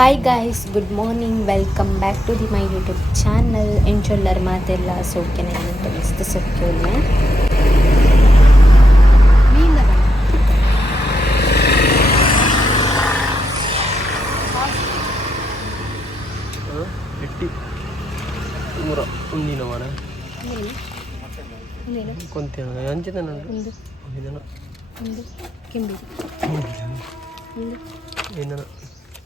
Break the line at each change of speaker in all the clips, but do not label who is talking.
Hi guys good morning welcome back to the my YouTube channel ಎಂಚೊಲ್ಲರ್ ಮಾತೆಲ್ಲ ಸೋಕೆ ನಾನು ಮಸ್ತ್
ಸೊಕ್ಕೆ
ಒಂದು ಒಂದು ಒಂದು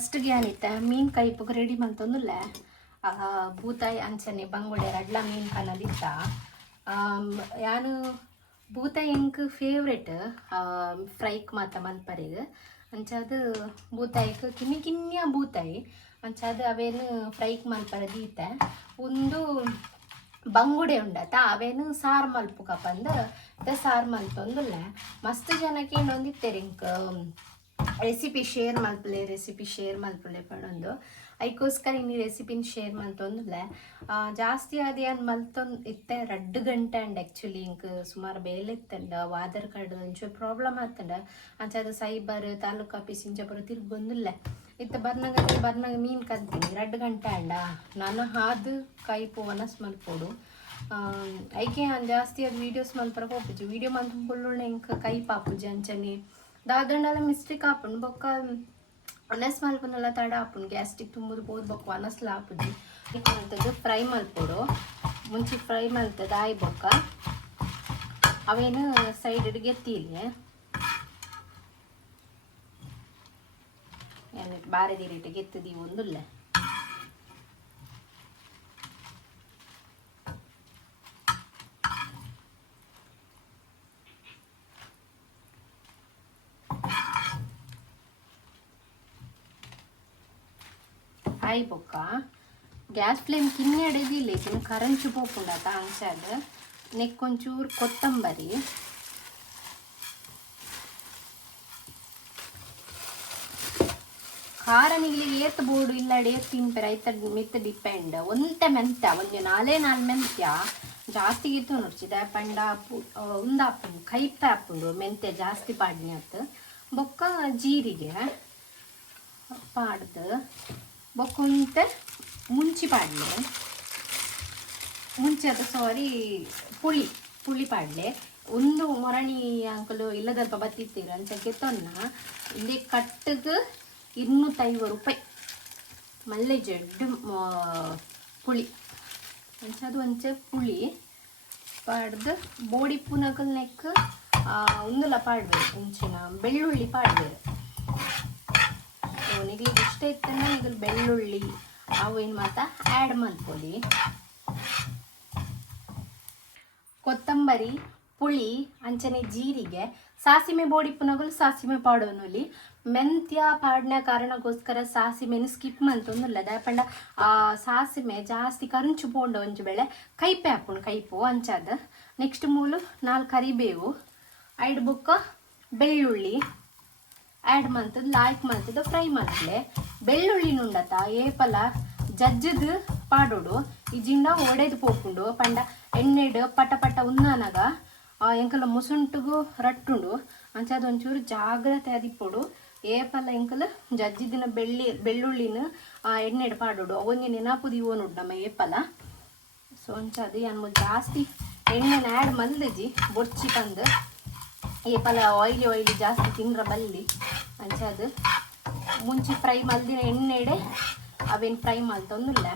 ಫಸ್ಟ್ಗೆ ಏನಿತ್ತ ಮೀನ್ ಕೈ ರೆಡಿ ಮಂತಂದುಲ್ಲ ಭೂತಾಯಿ, ಅಂಚನೆ, ಬಂಗುಡೆ, ರಡ್ಲ ಮೀನ್ ಕನಲಿತ್ತ ಯಾನು, ಭೂತಾಯಿ ಎಂಕ್ ಫೇವ್ರೆಟ್ ಫ್ರೈಕ್ ಮಾತ ಮಲ್ಪರೆಗ್ ಅಂಚಾದ ಬೂತಾಯಿಕ್ ಕಿಮ್ಮಿ ಕಿನ್ಯ ಬೂತಾಯಿ ಅಂಚಾದ ಅವೇನು ಫ್ರೈಕ್ ಮಲ್ಪರ ದೀತೆ ಒಂದು ಬಂಗುಡೆ ಉಂಡತ, ಅವೇನು ಸಾರು ಮಲ್ಪುಕ ಬಂದ ಸಾರು ಮಲ್ತೊಂದುಲ್ಲ. ಮಸ್ತ್ ಜನಕ್ಕೆ ಇನ್ನೊಂದಿತ್ತೇರಿ ಇಂಕ ರೆಸಿಪಿ ಶೇರ್ ಮಲ್ಪಲೆ ರೆಸಿಪಿ ಶೇರ್ ಮಲ್ಪಲೆ ಪಡೊಂದು ಐಕೋಸ್ಕರ ಇನ್ನು ರೆಸಿಪಿನ ಶೇರ್ ಮಲ್ತೊಂದುಲ್ಲ ಜಾಸ್ತಿ ಆದಿ ಅನ್ ಮಲ್ತೊಂದು ಇತ್ತೆ? ರಡ್ಡ್ ಗಂಟೆ ಅಂಡ್ ಆ್ಯಕ್ಚುಲಿ ಇಂಕ್ ಸುಮಾರು ಬೇಲೆ ಇತ್ತಂಡ ಆಧಾರ್ ಕಾರ್ಡ್ ಒಂಚೂರು ಪ್ರಾಬ್ಲಮ್ ಆತಂಡ. ಅಂಚಾದ ಸೈಬರ್, ತಾಲೂಕು ಆಫೀಸ್ ಇಂಚಪುರ ತಿರ್ಗಿ ಬಂದಿಲ್ಲ ಇತ್ತ ಬರ್ನಾಗ ಬರ್ನಾಗ ಮೀನು ಕದ್ತೀನಿ ರಡ್ಡ್ ಗಂಟೆ ಅಂಡ. ನಾನು ಹಾದು ಕೈ ಪೋವನಸ್ ಮಲ್ಪೋಡು. ಐಕೆ ಜಾಸ್ತಿ ಅದು ವೀಡಿಯೋಸ್ ಮಲ್ಪರ ಹೋಗ್ಬಿಚ್ಚು ವೀಡಿಯೋ ಮಂತ್ ಬುಳ್ಳುಳ್ಳೆ ಇಂಕ ಕೈ ಪಾಪುಜಿ ಅಂಚನೆ. ದಾದಂಡಾಲ ಮಿಸ್ಟೇಕ್ ಆಪುಂಡು. ಬೊಕ್ಕ ಅನಸ್ ಮಲ್ಪನಲ್ಲ ತಡ ಆಪುಂಡು. ಗ್ಯಾಸ್ಟಿಕ್ ತುಂಬುದು ಬೋದು ಬೊಕ್ಕ ಅನಸ್ಲ ಆಪುಜಿ ಅಂತದ್ದು ಫ್ರೈ ಮಲ್ಪೊಡು. ಮುಂಚೆ ಫ್ರೈ ಮಲ್ತದ ಆಯ್ ಬೊಕ್ಕ. ಅವೇನು ಸೈಡ್ ಅಡುಗೆ ತೀಲಿ ಬಾರದಿ ರೇಟ್ ಗೆತ್ತದಿ ಒಂದುಲ್ಲೆ. ಆಯ್ ಬೊಕ್ಕ ಗ್ಯಾಸ್ ಫ್ಲೇಮ್ ಕಿನ್ನೆ ಅಡೆದಿಲ್ಲ ಇದನ್ನು ಕರಂಚು ಪೋಪುಂಡತ ಅಂಚಾದ ನೆಕ್ಕೊಂಚೂರು ಕೊತ್ತಂಬರಿ. ಖಾರ ನಿಗ್ಲಿಗೆ ಏತ್ ಬೋಡು ಇಲ್ಲಡೆ ಏತ್ ತಿಂಪೆ ರೈತ ಮಿತ್ ಡಿಪೆಂಡ್. ಒಂತೆ ಮೆಂತ್ಯ ಒಂದು ನಾಲೇ ನಾಲ್ ಮೆಂತ್ಯ. ಜಾಸ್ತಿ ಇತ್ತು ನೋಡ್ಚಿದ ಪಂಡ ಉಂದ ಹಾಪುಂಡು ಕೈಪೆ ಹಾಪುಂಡು ಮೆಂತ್ಯ ಜಾಸ್ತಿ ಪಾಡ್ನಿ ಆತ. ಬೊಕ್ಕ ಜೀರಿಗೆ ಪಾಡ್ದು. ಬೊಕ್ಕ ಉಂತೆ ಮುಂಚಿ ಪಾಡ್ಲೆ ಮುಂಚೆ ಅದು ಸಾರಿ ಪುಳಿ ಪುಳಿ ಪಾಡ್ಲೆ ಒಂದು ಮೊರಣಿ ಅಂಕಲು ಇಲ್ಲದಲ್ಪ ಬತ್ತಿತ್ತೀರ ಅಂತ ಕೆತ್ತನ್ನ ಇಲ್ಲಿ ಕಟ್ಟಗೆ ಇನ್ನೂತ್ತೈವ ರೂಪಾಯಿ. ಮಲ್ಲೆ ಜಡ್ಡು ಪುಳಿ ಅಂಚದು ಒಂಚ ಪುಳಿ ಪಾಡ್ದು ಬೋಡಿ ಪುನಕಲ್ ನೆಕ್ ಉಂದುಲ ಪಾಡ್ಬೇಕು ಮುಂಚಿನ. ಬೆಳ್ಳುಳ್ಳಿ ಪಾಡ್ಬೇಕು. ನಿಗ್ಲಿಗೆ ಇಷ್ಟ ಇತ್ತಂದ್ರೆ ಈಗ ಬೆಳ್ಳುಳ್ಳಿ, ಅವು ಏನು ಮಾತಾ ಆ್ಯಡ್ ಕೊತ್ತಂಬರಿ, ಪುಳಿ, ಅಂಚನೆ ಜೀರಿಗೆ ಸಾಸಿಮೆ ಬೋಡಿ ಪುನಗಲು ಸಾಸಿಮೆ ಪಾಡೋನುಲಿ ಮೆಂತ್ಯ ಪಾಡ್ನ ಕಾರಣಕ್ಕೋಸ್ಕರ ಸಾಸಿಮೆನ ಸ್ಕಿಪ್ ಮಂತೊಂದುಲ್ಲ ದಯಪಂಡ ಆ ಸಾಸಿಮೆ ಜಾಸ್ತಿ ಕರುಂಚು ಪೋಂಡ ಒಂಜು ಬೆಳೆ ಕೈಪೆ ಹಾಕೊಂಡು ಕೈಪು ಅಂಚಾದ ನೆಕ್ಸ್ಟ್ ಮೂಲು ನಾಲ್ಕು ಕರಿಬೇವು ಐಡ್ ಬುಕ್ಕ ಬೆಳ್ಳುಳ್ಳಿ. ಆ್ಯಡ್ ಮಾಡ್ತದ ಲಾಯ್ಕ್ ಮಾಡ್ತದ ಫ್ರೈ ಮಾಡ್ತಲೆ ಬೆಳ್ಳುಳ್ಳಿ ನುಂಡತ ಏಪಲ, ಜಜ್ಜದ ಪಾಡೋಡು, ಈ ಜಿಂಡ ಒಡೆದು ಪೋಪುಂಡು, ಪಂಡ ಎಣ್ಣೆಡ್ ಪಟ ಪಟ ಉನ್ನಾನಾಗ ಎಂಕಲ ಮುಸುಂಟುಗು ರಟ್ಟುಂಡು, ಅಂಚೆ ಅದೊಂಚೂರು ಜಾಗ್ರತೆ ಅದಿಪ್ಪೊಡು, ಏಪಲ ಎಂಕಲ ಜಜ್ಜಿದಿನ ಬೆಳ್ಳಿ, ಬೆಳ್ಳುಳ್ಳಿನ ಎಣ್ಣೆಡ್ ಪಾಡೋಡು. ಅವನಿಗೆ ನೆನಪುದಿ ಓನುಡು ನಮ್ಮ ಏಪಲ. ಸೊ ಅಂಚದು ಏನು ಜಾಸ್ತಿ ಎಣ್ಣೆನ ಆ್ಯಡ್ ಮಲ್ದಜಿ ಬೊರ್ಚಿ ತಂದು ಈ ಪಲ ಆಯ್ಲಿ ಆಯ್ಲಿ ಜಾಸ್ತಿ ತಿಂದ್ರೆ ಬಲ್ಲಿ ಅಂಚದು ಮುಂಚೆ ಫ್ರೈ ಮಲ್ದಿನ ಎಣ್ಣೆಡೆ, ಅವೇನು ಫ್ರೈ ಮಲ್ತೊಂದಿಲ್ಲ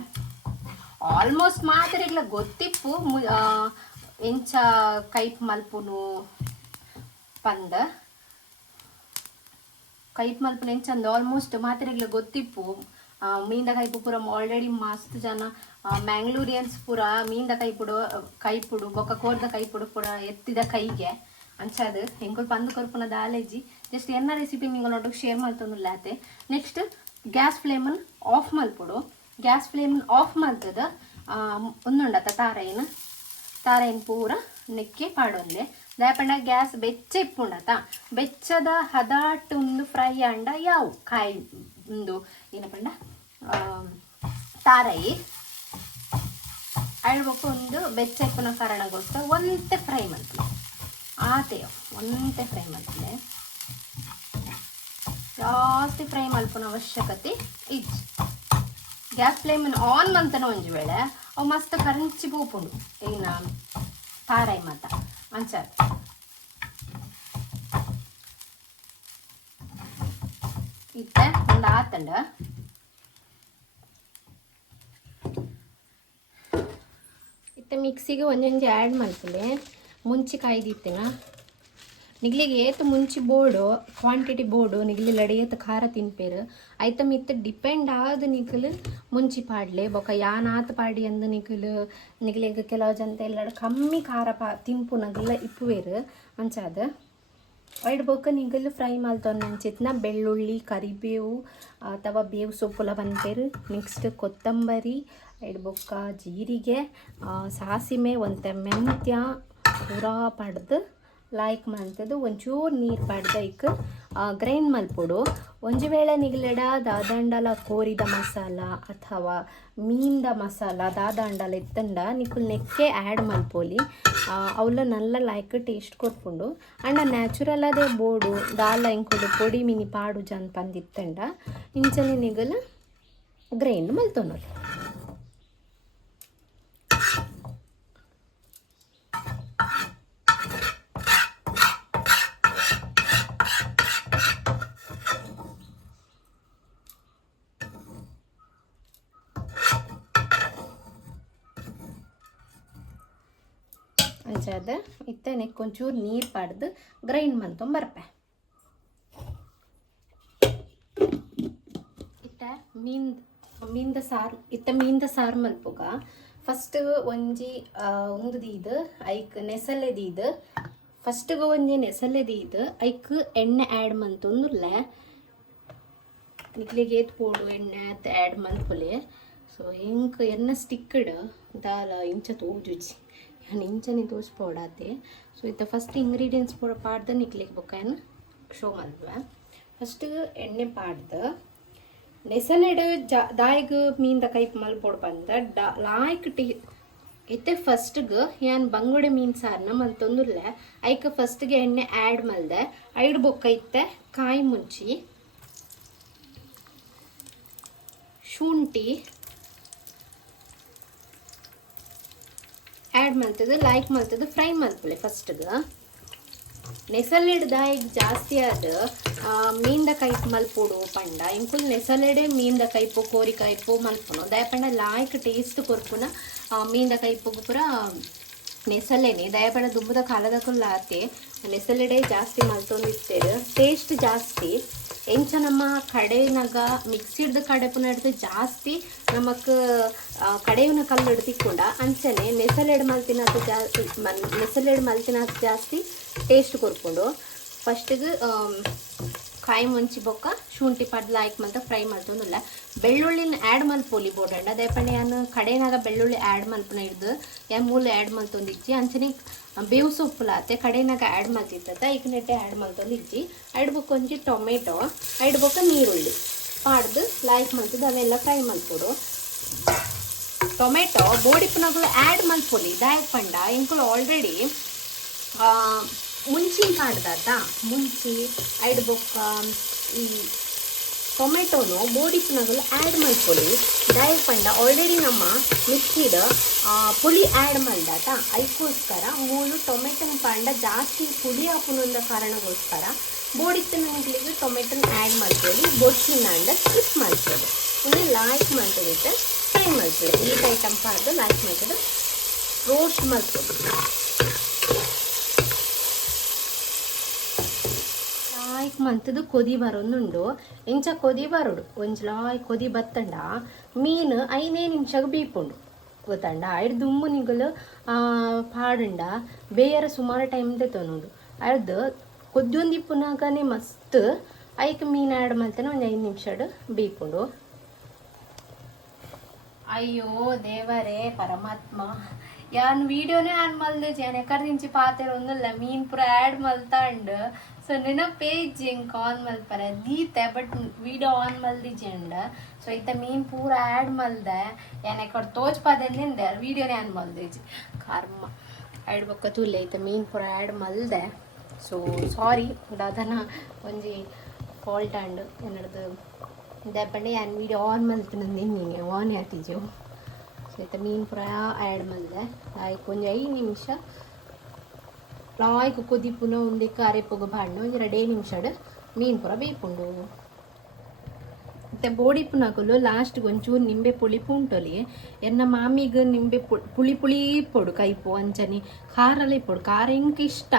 ಆಲ್ಮೋಸ್ಟ್ ಮಾತ್ರ ಇಲ್ಲ ಗೊತ್ತಿಪ್ಪು ಎಂಚ ಕೈಪ್ ಮಲ್ಪುನು ಪಂದ. ಕೈಪ್ ಮಲ್ಪುನ ಎಂಚಂದು ಆಲ್ಮೋಸ್ಟ್ ಮಾತ್ರ ಇಲ್ಲ ಗೊತ್ತಿಪ್ಪು. ಮೀನ್ದ ಕೈಪು ಪೂರ ಆಲ್ರೆಡಿ ಮಸ್ತ್ ಜನ ಮ್ಯಾಂಗ್ಳೂರಿಯನ್ಸ್ ಪೂರ ಮೀನ್ದ ಕೈಪುಡು ಕೈಪುಡು ಬೊಕ್ಕ ಕೋರ್ದ ಕೈಪುಡು ಪೂರ ಎತ್ತಿದ ಕೈಗೆ. ಪಂದು ಕೊರ್ಪುನ ದಾಲೆಜಿ ಜಸ್ಟ್ ಎನ್ನ ರೆಸಿಪಿ ನಿಂಗೆ ನೋಡೋಕೆ ಶೇರ್ ಮಾಡ್ತೊಂದು ಲಾತೆ ನೆಕ್ಸ್ಟ್ ಗ್ಯಾಸ್ ಫ್ಲೇಮನ್ನು ಆಫ್ ಮಲ್ಪುಡು ಗ್ಯಾಸ್ ಫ್ಲೇಮ್ ಆಫ್ ಮಾಡ್ತದ ಒಂದುಂಡತ ತಾರೈನ ತಾರೈನ ಪೂರ ನೆಕ್ಕೆ ಪಾಡೊಂದೆ ದಯಪಣ್ಣ ಗ್ಯಾಸ್ ಬೆಚ್ಚ ಇಪ್ಪುಂಡತ ಬೆಚ್ಚದ ಹದಾಟ್ ಒಂದು ಫ್ರೈ ಅಂಡ ಯಾವು? ಕಾಯಿ ಒಂದು ಏನಪ್ಪಂಡ? ತಾರೈ ಅಳ್ಬೇಕು ಒಂದು ಬೆಚ್ಚ ಇಪ್ಪನ ಕಾರಣಗೋಸ್ಕರ ಒಂದೇ ಫ್ರೈ ಮಾಡ್ತೀನಿ. ಆತೆಯೋ ಒಂತೆ ಫ್ರೈ ಮಾಡ್ತೀನಿ ಜಾಸ್ತಿ ಫ್ರೈ ಮಲ್ಪನ ಅವಶ್ಯಕತೆ ಇಜ್ಜಿ. ಗ್ಯಾಸ್ ಫ್ಲೇಮನ್ನು ಆನ್ ಮಂತನ ಒಂಜಿ ವೇಳೆ, ಅವು ಮಸ್ತ್ ಕರಂಚಿ ಪೋಪುಂಡು. ಏನ ತಾರಾಯಿ ಮಾತ. ಮಂಚಾರ ಇತ್ತೆ, ಒಂದು ಆತಂಡ. ಇತ್ತೆ ಮಿಕ್ಸಿಗೆ ಒಂದೊಂದು ಆ್ಯಡ್ ಮಾಡ್ಕೊಳ್ಳಿ ಮುಂಚೆ ಕಾಯ್ದಿತ್ತಿನ? ನಿಗ್ಲಿಗೆ ಏತ್ ಮುಂಚಿ ಬೋರ್ಡು ಕ್ವಾಂಟಿಟಿ ಬೋರ್ಡು ನಿಗ್ಲಿ ಲಡಿಯತ್ ಖಾರ ತಿನ್ಪೇರು. ಐತ ಮಿತ್ತ ಡಿಪೆಂಡ್ ಆದ ನಿಕಲು ಮುಂಚಿ ಪಾಡ್ಲೆ. ಬೊಕ ಯಾನಾತ್ ಪಾಡಿ ಅಂದ ನಿಕಲು ನಿಗ್ಲಿಗೆ ಕೆಲವು ಜನತೆ ಎಲ್ಲ ಕಮ್ಮಿ ಖಾರ ಪಾ ತಿಂಪು ನಗಲ್ಲ ಇಪ್ಪುವೇರು. ಅಂಚಾದ ಐಡ್ ಬೊಕ್ಕ ನಿಗಲು ಫ್ರೈ ಮಲ್ತೊಂದು ಅಂಚಿತ್ನ ಬೆಳ್ಳುಳ್ಳಿ, ಕರಿಬೇವು ಅಥವಾ ಬೇವು ಸೊಪ್ಪುಲ ಬಂತೇರು. ನೆಕ್ಸ್ಟ್ ಕೊತ್ತಂಬರಿ ಐಡ್ ಬೊಕ್ಕ ಜೀರಿಗೆ ಸಾಸಿಮೆ ಒಂತೆ ಮೆಂತ್ಯ ಪೂರಾ ಪಡ್ದು ಲಾಯ್ಕ್ ಮಾಡ್ತದ್ದು. ಒಂಚೂರು ನೀರು ಪಡ್ದೈಕ್ ಗ್ರೈಂಡ್ ಮಲ್ಪೊಡು ಒಂಜಿ ವೇಳೆ ನಿಗಲೆಡ ದಾದಂಡಲ ಕೋರಿದ ಮಸಾಲ ಅಥವಾ ಮೀನ್ದ ಮಸಾಲ, ದಾದಂಡಲ ಇತ್ತಂಡ ನಿಕುಲ್ ನೆಕ್ಕೆ ಆ್ಯಡ್ ಮಲ್ಪೋಲಿ ಅವಳ ನಲ್ಲ ಲೈಕ್ ಟೇಸ್ಟ್ ಕೊಟ್ಕೊಂಡು. ಅಂಡ ನ್ಯಾಚುರಲ್ ಅದೇ ಬೋಡು, ದಾಲ ಇಂಕೊಡು ಪೊಡಿ ಮಿನಿ ಪಾಡು ಜನ್ ಪಂದಿತ್ತಂಡ ಇಂಚನೆ ನಿಗಲು ಗ್ರೈಂಡ್ ಮಲ್ತೊನೊಲಿ. ಅಂಚಾದ ಇತ್ತ ನೆಕ್ಕೊಂಚೂರು ನೀರು ಪಡ್ದು ಗ್ರೈಂಡ್ ಮಲ್ತೊಂಬರ್ಪೆ ಇತ್ತ ಮೀನ್ ಮೀನ್ದ ಸಾರು, ಇತ್ತ ಮೀನ್ದ ಸಾರು ಮಲ್ಪುಗ. ಫಸ್ಟ್ ಒಂಜಿ ಒಂದು ದೀದು, ಐಕ್ ನೆಸಲೆ ದೀದು. ಫಸ್ಟ್ಗ ಒಂಜಿ ನೆಸಲೆ ದೀದು, ಐಕ್ ಎಣ್ಣೆ ಆ್ಯಡ್ ಮಂತೊಂದುಲ್ಲೆ. ನಿಕ್ಲಿಗೆ ಏತ್ ಪೋಡು ಎಣ್ಣೆ ಅತ್ ಆ್ಯಡ್ ಮಲ್ಪುಲೆ ಸೊ ಹಿಂಗೆ ಎನ್ನ ಸ್ಟಿಕ್ಕಡ್ ದಾಲ ಇಂಚ ತೋಜುಜಿ ನಾನು ಇಂಚನೆ ಪೌಡಾತೆ. ಸೊ ಇತ್ತ ಫಸ್ಟ್ ಇಂಗ್ರೀಡಿಯೆಂಟ್ಸ್ ಪೂರ ಪಾಡ್ದ ನಿಕ್ಲಿಕ್ ಬೊಕ್ಕ ಶೋ ಮಲ್ವ ಫಸ್ಟ್ ಎಣ್ಣೆ ಪಾಡ್ದ. ನೆಸನೆಡ ಜ, ದಾಯಿಗ್ ಮೀನ್ದ ಕೈಪ್ ಮಲ್ಪೊಡ್ ಬಂದ. ಡಾ, ಲಾಯ್ಕ್ ಟಿ, ಇತ್ತೆ ಫಸ್ಟ್ಗೆ ಯಾನ್ ಬಂಗುಡೆ ಮೀನ್ ಸಾರ್ನ ಮಲ್ತೊಂದುಲ್ಲ ಐಕ್ ಫಸ್ಟ್ಗೆ ಎಣ್ಣೆ ಆ್ಯಡ್ ಮಲ್ದೆ. ಐಡ್ ಬೊಕ್ಕ ಇತ್ತೆ ಕಾಯಿ ಮುಂಚಿ. ಶುಂಠಿ. ಆ್ಯಡ್ ಮಾಡ್ತದೆ ಲೈಕ್ ಮಾಡ್ತದೆ ಫ್ರೈ ಮಾಡ್ಕೊಳ್ಳಿ ಫಸ್ಟ್ಗೆ ನೆಸಲಿಡ್ದ ಈಗ ಜಾಸ್ತಿ ಆದ ಮೀನ್ದ ಕೈಪ್ ಮಲ್ಪುಡು ಪಂಡ. ಇಂಕುಲ್ ನೆಸಲೆಡೆ ಮೀನ್ದ ಕೈಪು ಕೋರಿ ಕೈಪು ಮಲ್ಪುನು. ದಯಪಂಡ ಲಾಯ್ಕ್ ಟೇಸ್ಟ್ ಕೊರ್ಪುನ ಮೀನ್ದ ಕೈಪು ಪೂರ ನೆಸಲೆನೆ. ದಯಪಂಡ ದುಂಬದ ಕಾಲದಕ್ಕೂ ಆತೆ ನೆಸಲೆಡೆ ಜಾಸ್ತಿ ಮಲ್ತೊಂದಿತ್ತೇರು ಟೇಸ್ಟ್ ಜಾಸ್ತಿ. ಎಂಚ ನಮ್ಮ ಕಡೆನಾಗ, ಮಿಕ್ಸಿಡ್ದ ಕಡೆ ಪುನಃ ಹಿಡ್ದು ಜಾಸ್ತಿ ನಮಕ್ ಕಡೆಯವನ ಕಲ್ಲು ಹಿಡ್ತಿಕ್ಕೊಂಡ ಅಂಚನೆ ನೆಸಲೆಡ್ ಮಲ್ತಿನ ಜಾಸ್ತಿ ನೆಸಲೆಡ್ ಮಲ್ತಿನ ಜಾಸ್ತಿ ಟೇಸ್ಟ್ ಕೊರ್ಕೊಂಡು ಫಸ್ಟಿಗೆ ಕಾಯಿ ಮುಂಚಿ ಬೊಕ್ಕ ಶುಂಠಿ ಪಡ್ಲ ಆಯ್ಕೆ ಮಲ್ತ ಫ್ರೈ ಮಾಡ್ತೊಂದಿಲ್ಲ. ಬೆಳ್ಳುಳ್ಳಿನ ಆ್ಯಡ್ ಮಲ್ಪೋಲಿ ಬೋಡಂಡ ದಯಪಂಡ ಏನು ಕಡೆನಾಗ ಬೆಳ್ಳುಳ್ಳಿ ಆ್ಯಡ್ ಮಲ್ಪನ ಹಿಡ್ದು, ಏನು ಮೂಲ ಆ್ಯಡ್ ಮಲ್ತೊಂದಿಜ್ಜಿ ಅಂಚನೆ ಬೇವು ಸೊಪ್ಪು ಲಾತೆ ಕಡೆನಾಗ ಆ್ಯಡ್ ಮಲ್ತಿತ್ತ ಈಗ ನೆಟ್ಟೆ ಆ್ಯಡ್ ಮಲ್ತೊಂದಿಜ್ಜಿ ಆ್ಯಡ್ ಬೊಕ್ಕ ಒಂಜಿ ಟೊಮೆಟೊ ಐಡ್ ಬೊಕ್ಕ ನೀರುಳ್ಳಿ. ಪಾಡ್ದು ಲಾಯ್ಕ್ ಮಲ್ತದ್ದು ಅವೆಲ್ಲ ಫ್ರೈ ಮಲ್ಪೋಡು. ಟೊಮೆಟೊ ಬೋಡಿಪ್ಪನಗಳು ಆ್ಯಡ್ ಮಲ್ಪೊಲಿ. ದಾಯಕ್ ಪಂಡ ಇಂಕುಲು ಆಲ್ರೆಡಿ ಮುಂಚಿನ ಕಾಡ್ದಾದ ಮುಂಚಿ ಐಡ್ ಬೊಕ್ಕ, ಈ ಟೊಮೆಟೊನು ಬೋಡಿಪ್ಪನಗಳು ಆ್ಯಡ್ ಮಾಡ್ಕೊಳ್ಳಿ. ಡೈರೆಕ್ಟ್ ಪಂಡ ಆಲ್ರೆಡಿ ನಮ್ಮ ಮಿಕ್ಸಿಡ್ ಪುಳಿ ಆ್ಯಡ್ ಮಾಡ್ದಾತ. ಅದಕ್ಕೋಸ್ಕರ ಮೂರು ಟೊಮೆಟೊನ ಪಾಂಡ ಜಾಸ್ತಿ ಪುಳಿ ಹಾಕೊಂಡ ಕಾರಣಗೋಸ್ಕರ ಬೋಡಿತನ ನಿಗ್ಲಿಗೆ ಟೊಮೆಟೊನ ಆ್ಯಡ್ ಮಾಡ್ಕೊಳ್ಳಿ. ಬೊಚ್ಚಿನ ಅಂಡ ಸ್ಕಿಪ್ ಮಾಡ್ಕೊಳ್ಳಿ. ಇನ್ನು ಲಾಯ್ಕ್ ಮಾಡ್ಕೊಳ್ಳಿ ಫ್ರೈ ಮಾಡ್ಕೊಳ್ಳಿ. ಈ ಐಟಮ್ ಪಾಡ್ದು ಲಾಯ್ಕ್ ಮಾಡ್ಕೊಳ್ಳಿ ರೋಸ್ಟ್ ಮಾಡ್ಕೊಳ್ಳಿ. ಲಾಯ್ಕ್ ಮಂತದು ಕೊದಿ ಬರೋದುಂಡು ಎಂಚ ಕೊದಿ ಬರೋಡು ಒಂಜ್ ಲಾಯ್ ಕೊದಿ ಬತ್ತಂಡ ಮೀನು ಐನೇ ನಿಮಿಷಗ್ ಬೀಪುಂಡು ಗೊತ್ತಂಡ ಐಡ್ ದುಮ್ಮು ನಿಗಲು ಪಾಡುಂಡ ಬೇಯರ ಸುಮಾರು ಟೈಮ್ ತೊನೋಡು ಅರ್ದು ಕೊದ್ದೊಂದಿಪ್ಪುನಾಗನೆ ಮಸ್ತ್ ಐಕ್ ಮೀನು ಆ್ಯಡ್ ಮಾಡ್ತಾನೆ ಒಂದು ಐದು ನಿಮಿಷ ಬೀಪುಂಡು ಅಯ್ಯೋ ದೇವರೇ ಪರಮಾತ್ಮ ಯಾನ್ ವಿಡಿಯೋನೇ ಆನ್ ಮಲ್ದೆ ಜನ ಎಕರ್ದಿಂಚಿ ಪಾತೆರ ಒಂದಿಲ್ಲ ಮೀನ್ ಪೂರ ಆ್ಯಡ್ ಮಲ್ತಾಂಡ್ ಸೊ ನಿನ್ನ ಪೇಜ್ ಇಂಕ್ ಆನ್ ಮಲ್ಪರ ದೀತೆ ಬಟ್ ವಿಡಿಯೋ ಆನ್ ಮಲ್ದಿಜೆಂಡ್ ಸೊ ಇತ್ತ ಮೀನ್ ಪೂರ ಆ್ಯಡ್ ಮಲ್ದೆ ಏನ್ ಎಕಡ್ ತೋಚ್ಪಾದಿಂದೆ ವಿಡಿಯೋನೇ ಆನ್ ಮಲ್ದಿಜಿ ಕರ್ಮ ಆ್ಯಡ್ ಬೊಕ್ಕ ತುಲ್ಲೆ ಇತ್ತ ಮೀನ್ ಪೂರ ಆ್ಯಡ್ ಮಲ್ದೆ ಸೊ ಸಾರಿ ಅದನ್ನ ಒಂಜಿ ಫಾಲ್ಟ್ ಆಂಡ್ ಏನಡ್ದು ದಪ್ಪಂಡೆ ಯಾನ್ ವಿಡಿಯೋ ಆನ್ ಮಲ್ತಿನ ನಿನ್ನೆ ಆನ್ ಯಾತಿಜು ಸೊ ಮೀನು ಮೀನ್ ಪೂರ ಆ್ಯಡ್ ಮಾಡಿದೆ ಲಾಯ್ಕ್ ಒಂಜಿ ಐದು ನಿಮಿಷ. ಲಾಯ್ಕ್ ಕುದಿಪುನ ಉಂದಿ ಕಾರೆ ಪೊಗು ಬಾಂಡು ಒಂಜಿ ಎರಡೇ ನಿಮಿಷಡ್ ಮೀನ್ ಪುರ ಬೇಯ್ಪುಂಡು ಬೋಡಿ ಬೋಡಿಪ್ಪುನಕುಲು ಲಾಸ್ಟ್ಗೆ ಒಂಚೂರು ನಿಂಬೆ ಪುಳಿ ಪುಂಟೊಲಿ ಎನ್ನ ಮಾಮಿಗೆ ನಿಂಬೆ ಪುಳಿ ಪುಳಿ ಇಪ್ಪೊಡು ಕೈಪು, ಅಂಚನಿ, ಖಾರಲ ಇಪ್ಪೊಡು ಖಾರ ಹೆಂಗೆ ಇಷ್ಟ?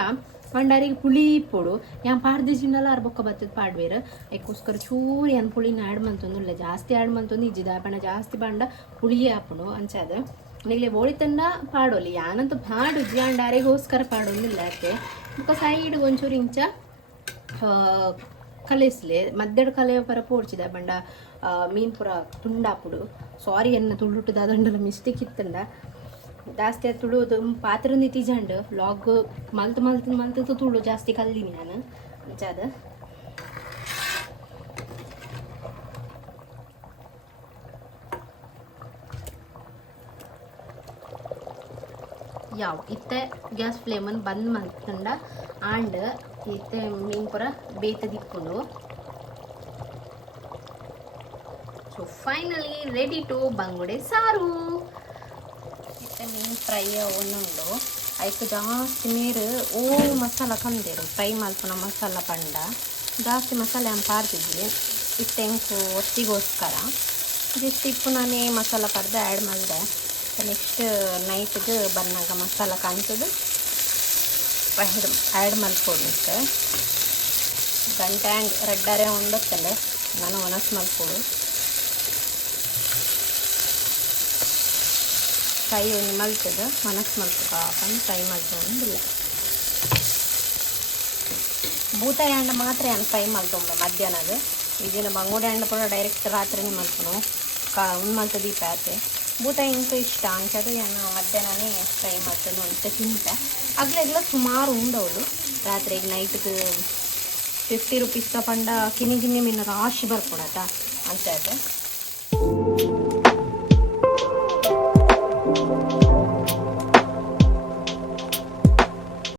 ಪಂಡಾರಿಗೆ ಪುಳಿ ಇಪ್ಪೊಡು ಯಾನ್ ಪಾಡ್ದೆ ಜಿಂಡಲ ಅರ್ ಬೊಕ್ಕ ಬತ್ತದ ಪಾಡ್ಬೇರ. ಅದಕ್ಕೋಸ್ಕರ ಚೂರು ಏನು ಪುಳಿನ ಆ್ಯಡ್ ಮಂತೊಂದುಲ್ಲ ಜಾಸ್ತಿ ಆ್ಯಡ್ ಮಂತೊಂದು ಇಜ್ಜಿದ ಪಣ ಜಾಸ್ತಿ ಬಂಡ ಪುಳಿ ಹಾಪುಡು ಅಂಚಾದ. ನಿಗ್ಲೆ ತಂಡ ಪಾಡೋಲಿ, ಯಾನಂತ ಪಾಡು ಜಿಯಾಂಡಾರಿಗೋಸ್ಕರ ಪಾಡೋದಿಲ್ಲ ಯಾಕೆ? ಬೊಕ್ಕ ಸೈಡ್ ಒಂಚೂರು ಇಂಚ ಕಲಿಸ್ಲೆ. ಮದ್ದೆಡ್ ಕಲೆಯ ಪರ ಪೋಡ್ಚಿದ ಬಂಡ ಮೀನ್ ಪುರ ತುಂಡಾಪುಡು. ಸಾರಿ ಎನ್ನ ತುಳ್ಳುಟ್ಟದ ಅದಂಡಲ್ಲ ಮಿಸ್ಟೇಕ್ ಇತ್ತಂಡ. ಜಾಸ್ತಿ ಅದು ತುಳುದು ಪಾತ್ರ ನಿತಿಜಂಡ್ ಲಾಗ್ ಮಲ್ತು ಮಲ್ತು ಮಲ್ತು ತುಳು ಜಾಸ್ತಿ ಕಲ್ದೀನಿ ನಾನು ಅಂಚಾದ ಯಾವ, ಇತ್ತೆ ಗ್ಯಾಸ್ ಫ್ಲೇಮನ್ನು ಬಂದ್ ಮಾಡ್ಕೊಂಡ ಆಂಡ್ ಇತ್ತೆ ಮೀನ್ ಪೂರ ಬೇತದಿಕ್ಕೊಂಡು ಸೊ ಫೈನಲಿ ರೆಡಿ ಟು ಬಂಗುಡೆ ಸಾರು. ಇತ್ತೆ ಮೀನ್ ಫ್ರೈ ಒಂದೊಂದು ಐಕ್ ಜಾಸ್ತಿ ನೀರು ಓ ಮಸಾಲ ಕಂದಿರು ಫ್ರೈ ಮಲ್ಪನ ಮಸಾಲ ಪಂಡ. ಜಾಸ್ತಿ ಮಸಾಲೆ ಅಂತ ಪಾರ್ತಿದ್ವಿ ಇತ್ತೆ ಹೆಂಕು ಒತ್ತಿಗೋಸ್ಕರ ಜಸ್ಟ್ ಇಪ್ಪು ನಾನೇ ಮಸಾಲ ಪಡೆದು ಆ್ಯಡ್ ಮಾಡಿದೆ. ನೆಕ್ಸ್ಟ್ ನೈಟ್ಗೆ ಬಂದಾಗ ಮಸಾಲ ಕಾಣ್ತದೆ. ಆ್ಯಡ್ ಆ್ಯಡ್ ಮಲ್ಕೊಡುತ್ತೆ ಗಂಟೆ ಹ್ಯಾಂಗೆ ರೆಡ್ಡರೆ ಉಂಡತ್ತಲ್ಲ. ನಾನು ಒನಸ್ ಮಲ್ಕೊಡು ಫ್ರೈ ಒಂದು ಮಲ್ತದ ಮನಸ್ ಮಲ್ತದ. ಬಂದು ಫ್ರೈ ಮಲ್ತೊಂದಿಲ್ಲ ಬೂತಾಯಿ ಹಣ್ಣು ಮಾತ್ರ ಏನು ಫ್ರೈ ಮಲ್ತೊಂಬೆ ಮಧ್ಯಾಹ್ನದ? ಇದಿನ ಬಂಗುಡೆ ಹಣ್ಣು ಕೂಡ ಡೈರೆಕ್ಟ್ ರಾತ್ರಿನೇ ಮಲ್ತನು. ಕಾ ಉಣ್ ಮಲ್ತ ದೀಪ ಆತೆ ಬೂತಾಯಿ ಇಂಕ ಇಷ್ಟ ಅಂಚದು ಏನು ಮಧ್ಯಾಹ್ನನೇ ಫ್ರೈ ಮಾಡ್ತಾನು ಅಂತ ತಿಂತ. ಅಗ್ಲೆಗ್ಲ ಸುಮಾರು ಉಂಡವಳು. ರಾತ್ರಿಗೆ ನೈಟ್ಗೆ ಫಿಫ್ಟಿ ರುಪೀಸ್ ತಗೊಂಡ ಕಿನಿ ಗಿನ್ನಿ ಮೀನು ರಾಶಿ ಬರ್ಕೊಳತ್ತ ಅಂತ